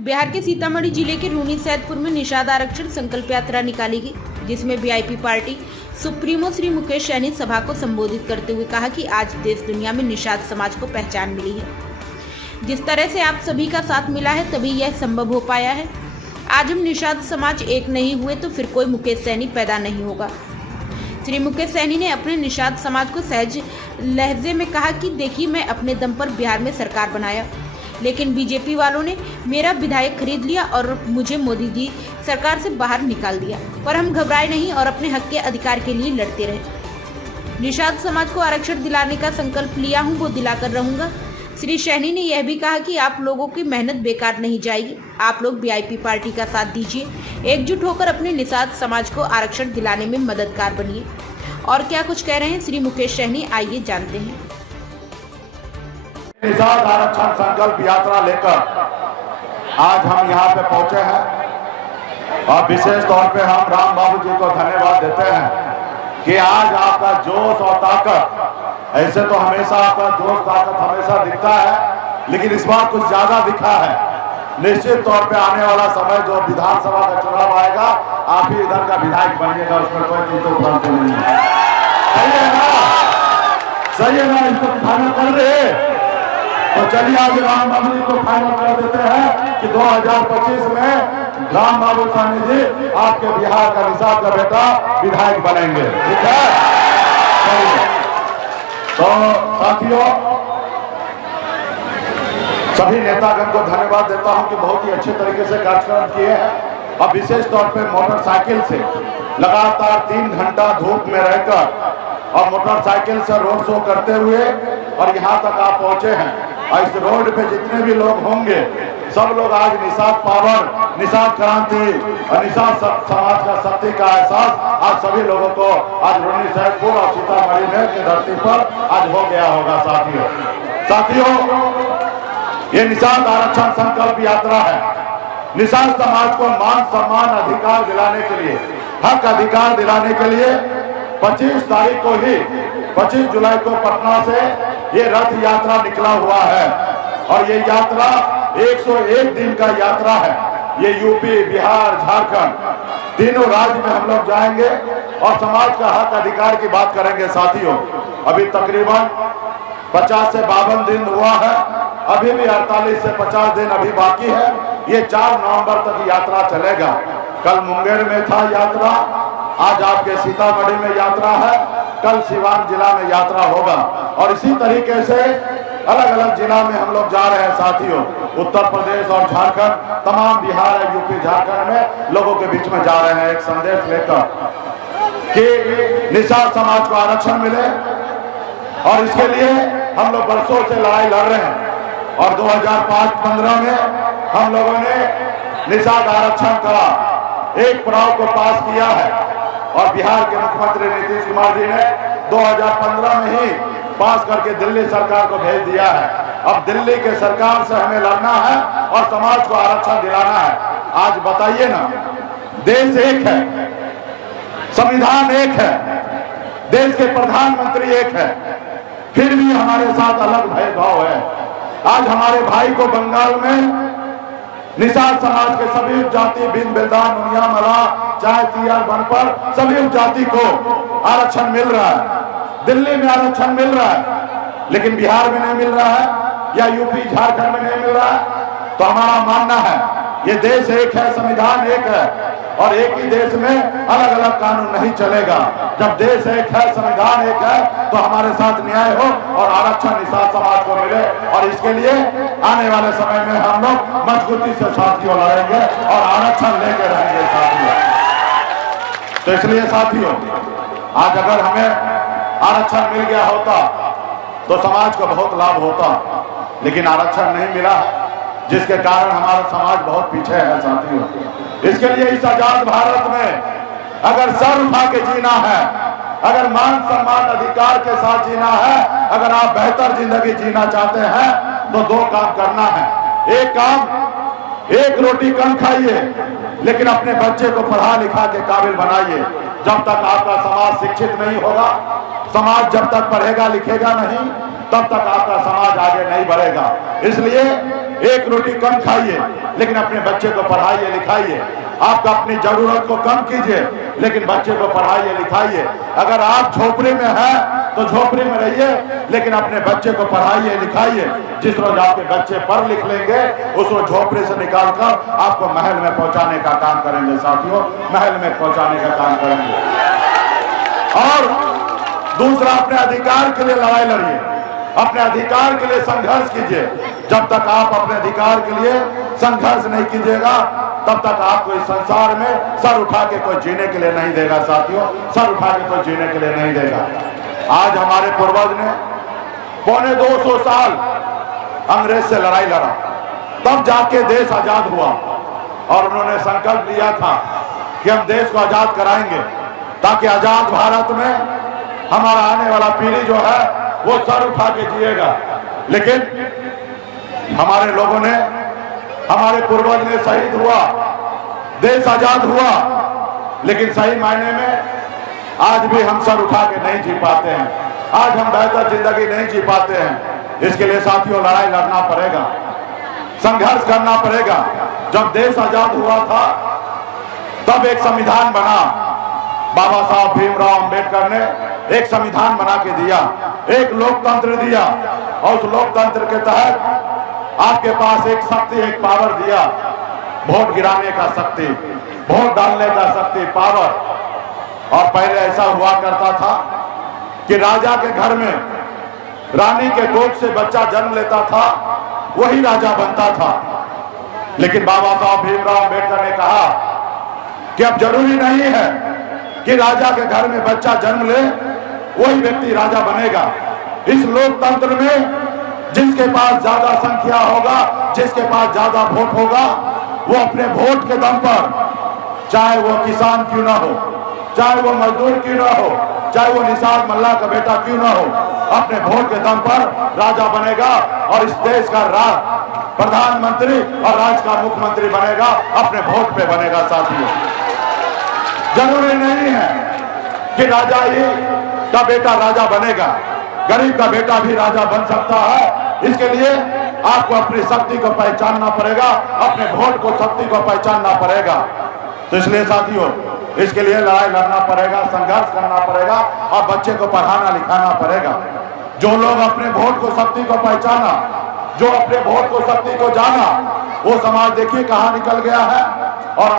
बिहार के सीतामढ़ी जिले के रूनी सैदपुर में निषाद आरक्षण संकल्प यात्रा निकाली गई, जिसमें VIP party supremo Shri Mukesh Saini सभा को संबोधित करते हुए कहा कि आज देश दुनिया में निषाद समाज को पहचान मिली है। जिस तरह से आप सभी का साथ मिला है तभी यह संभव हो पाया है। आज हम निषाद समाज एक नहीं हुए तो फिर कोई मुकेश सैनी पैदा नहीं होगा। श्री मुकेश सैनी ने अपने निषाद समाज को सहज लहजे में कहा कि देखिए, मैं अपने दम पर बिहार में सरकार बनाया, लेकिन बीजेपी वालों ने मेरा विधायक खरीद लिया और मुझे मोदी जी सरकार से बाहर निकाल दिया, पर हम घबराए नहीं और अपने हक के अधिकार के लिए लड़ते रहे। निषाद समाज को आरक्षण दिलाने का संकल्प लिया हूं, वो दिलाकर रहूंगा। श्री सैनी ने यह भी कहा कि आप लोगों की मेहनत बेकार नहीं जाएगी। आप लोग वीआईपी पार्टी का साथ दीजिए, एकजुट होकर अपने निषाद समाज को आरक्षण दिलाने में मददगार बनिए। और क्या कुछ कह रहे हैं श्री मुकेश सैनी, आइए जानते हैं। निषाद आरक्षण संकल्प यात्रा लेकर आज हम यहाँ पे पहुंचे हैं और विशेष तौर पे हम राम बाबू जी को धन्यवाद देते हैं कि आज आपका जोश और ताकत, ऐसे तो हमेशा आपका जोश ताकत हमेशा दिखता है, लेकिन इस बार कुछ ज्यादा दिखा है। निश्चित तौर पे आने वाला समय जो विधानसभा का चुनाव आएगा, आप ही इधर का विधायक बनिएगा, उसमें कोई चिंता भ्रांति नहीं है। सही है ना? सही है ना? इसको फाइनल कर रहे, तो चलिए आज राम बाबू जी को फाइनल कर देते हैं कि 2025 में राम बाबू सैनी जी आपके बिहार का निषाद का बेटा विधायक बनेंगे। ठीक है? तो साथियों, सभी नेतागण को धन्यवाद देता हूं कि बहुत ही अच्छे तरीके से कार्यक्रम किए हैं और विशेष तौर पे मोटरसाइकिल से लगातार 3 घंटा धूप में रहकर और मोटरसाइकिल से रोड शो करते हुए और यहाँ तक आप पहुंचे हैं। और इस रोड पे जितने भी लोग होंगे, सब लोग आज निषाद पावर, निषाद क्रांति और निषाद समाज का शक्ति का एहसास आज सभी लोगों को आज रूनी सैदपुर और सीतामढ़ी में की धरती पर आज हो गया होगा। साथियों, ये निषाद आरक्षण संकल्प यात्रा है। निषाद समाज को मान सम्मान अधिकार दिलाने के लिए, हक अधिकार दिलाने के लिए 25 तारीख को ही 25 जुलाई को पटना से ये रथ यात्रा निकला हुआ है और ये यात्रा 101 दिन का यात्रा है। ये यूपी, बिहार, झारखंड तीनों राज्य में हम लोग जाएंगे और समाज का हक अधिकार की बात करेंगे। साथियों, अभी तकरीबन 50 से 52 दिन हुआ है, अभी भी 48 से 50 दिन अभी बाकी है। ये 4 नवंबर तक यात्रा चलेगा। कल मुंगेर में था यात्रा, आज आपके सीतामढ़ी में यात्रा है, कल सिवान जिला में यात्रा होगा और इसी तरीके से अलग अलग जिला में हम लोग जा रहे हैं। साथियों, उत्तर प्रदेश और झारखंड, तमाम बिहार, यूपी, झारखंड में लोगों के बीच में जा रहे हैं एक संदेश लेकर कि निषाद समाज को आरक्षण मिले और इसके लिए हम लोग वर्षों से लड़ाई लड़ रहे हैं और 2005-15 में हम लोगों ने निषाद आरक्षण का एक प्रस्ताव को पास किया है और बिहार के मुख्यमंत्री नीतीश कुमार जी ने 2015 में ही पास करके दिल्ली सरकार को भेज दिया है। अब दिल्ली के सरकार से हमें लड़ना है और समाज को आरक्षण दिलाना है। आज बताइए ना, देश एक है, संविधान एक है, देश के प्रधानमंत्री एक है, फिर भी हमारे साथ अलग भेदभाव है। आज हमारे भाई को बंगाल में निषाद समाज के सभी उपजाति, बिन बेलदान, मुनिया, मला, चाहे तियार, बनपर, सभी उपजाति को आरक्षण मिल रहा है। दिल्ली में आरक्षण मिल रहा है, लेकिन बिहार में नहीं मिल रहा है या यूपी, झारखंड में नहीं मिल रहा है। तो हमारा मानना है ये देश एक है, संविधान एक है और एक ही देश में अलग अलग कानून नहीं चलेगा। जब देश एक है, संविधान एक है, तो हमारे साथ न्याय हो और आरक्षण निषाद समाज को मिले और इसके लिए आने वाले समय में हम लोग मजबूती से साथियों लड़ेंगे और आरक्षण लेके रहेंगे साथियों। तो इसलिए साथियों, आज अगर हमें आरक्षण मिल गया होता तो समाज को बहुत लाभ होता, लेकिन आरक्षण नहीं मिला है, जिसके कारण हमारा समाज बहुत पीछे है। साथियों, इसके लिए इस आजाद भारत में अगर सर उठा के जीना है, अगर मान सम्मान अधिकार के साथ जीना है, अगर आप बेहतर जिंदगी जीना चाहते हैं तो 2 काम करना है। एक काम, एक रोटी कम खाइए, लेकिन अपने बच्चे को पढ़ा लिखा के काबिल बनाइए। जब तक आपका समाज शिक्षित नहीं होगा, समाज जब तक पढ़ेगा लिखेगा नहीं, तब तक आपका समाज आगे नहीं बढ़ेगा। इसलिए एक रोटी कम खाइए, लेकिन अपने बच्चे को पढ़ाइए लिखाइए। आप अपनी जरूरत को कम कीजिए, लेकिन बच्चे को पढ़ाइए लिखाइए। अगर आप झोपड़ी में हैं तो झोपड़ी में रहिए, लेकिन अपने बच्चे को पढ़ाइए लिखाइए। जिस रोज आपके बच्चे पढ़ लिख लेंगे, उस रोज झोपड़ी से निकालकर आपको महल में पहुंचाने का काम करेंगे साथियों, महल में पहुंचाने का काम करेंगे। और दूसरा, अपने अधिकार के लिए लड़ाई लड़िए, अपने अधिकार के लिए संघर्ष कीजिए। जब तक आप अपने अधिकार के लिए संघर्ष नहीं कीजिएगा, तब तक आपको इस संसार में सर उठा के कोई जीने के लिए नहीं देगा साथियों, सर उठा के कोई जीने के लिए नहीं देगा। आज हमारे पूर्वज ने पौने 200 साल अंग्रेज से लड़ाई लड़ा, तब जाके देश आजाद हुआ। और उन्होंने संकल्प लिया था कि हम देश को आजाद कराएंगे, ताकि आजाद भारत में हमारा आने वाला पीढ़ी जो है वो सर उठा के जिएगा। लेकिन हमारे लोगों ने, हमारे पूर्वज ने शहीद हुआ, देश आजाद हुआ, लेकिन सही मायने में आज भी हम सर उठा के नहीं जी पाते हैं, आज हम बेहतर जिंदगी नहीं जी पाते हैं। इसके लिए साथियों लड़ाई लड़ना पड़ेगा, संघर्ष करना पड़ेगा। जब देश आजाद हुआ था तब एक संविधान बना, बाबा साहब भीमराव अंबेडकर ने एक संविधान बना के दिया, एक लोकतंत्र दिया, और उस लोकतंत्र के तहत आपके पास एक शक्ति, एक पावर दिया, वोट गिराने का शक्ति, वोट डालने का शक्ति, पावर। और पहले ऐसा हुआ करता था कि राजा के घर में रानी के कोख से बच्चा जन्म लेता था, वही राजा बनता था। लेकिन बाबा साहब भीमराव अंबेडकर ने कहा कि अब जरूरी नहीं है कि राजा के घर में बच्चा जन्म ले वही व्यक्ति राजा बनेगा। इस लोकतंत्र में जिसके पास ज्यादा संख्या होगा, जिसके पास ज्यादा वोट होगा, वो अपने वोट के दम पर, चाहे वो किसान क्यों ना हो, चाहे वो मजदूर क्यों ना हो, चाहे वो निसार मल्ला का बेटा क्यों ना हो, अपने वोट के दम पर राजा बनेगा और इस देश का प्रधानमंत्री और राज्य का मुख्यमंत्री बनेगा, अपने वोट पे बनेगा साथियों। जरूरी नहीं है कि राजा ही का बेटा राजा बनेगा, गरीब का बेटा भी राजा बन सकता है। इसके लिए आपको अपनी शक्ति को पहचानना पड़ेगा, अपने वोट को शक्ति को पहचानना पड़ेगा। तो इसलिए साथियों इसके लिए लड़ाई लड़ना पड़ेगा, संघर्ष करना पड़ेगा और बच्चे को पढ़ाना लिखाना पड़ेगा। जो लोग अपने वोट को शक्ति को पहचाना, जो अपने वोट को शक्ति को जाना, वो समाज देखिए कहां निकल गया है। और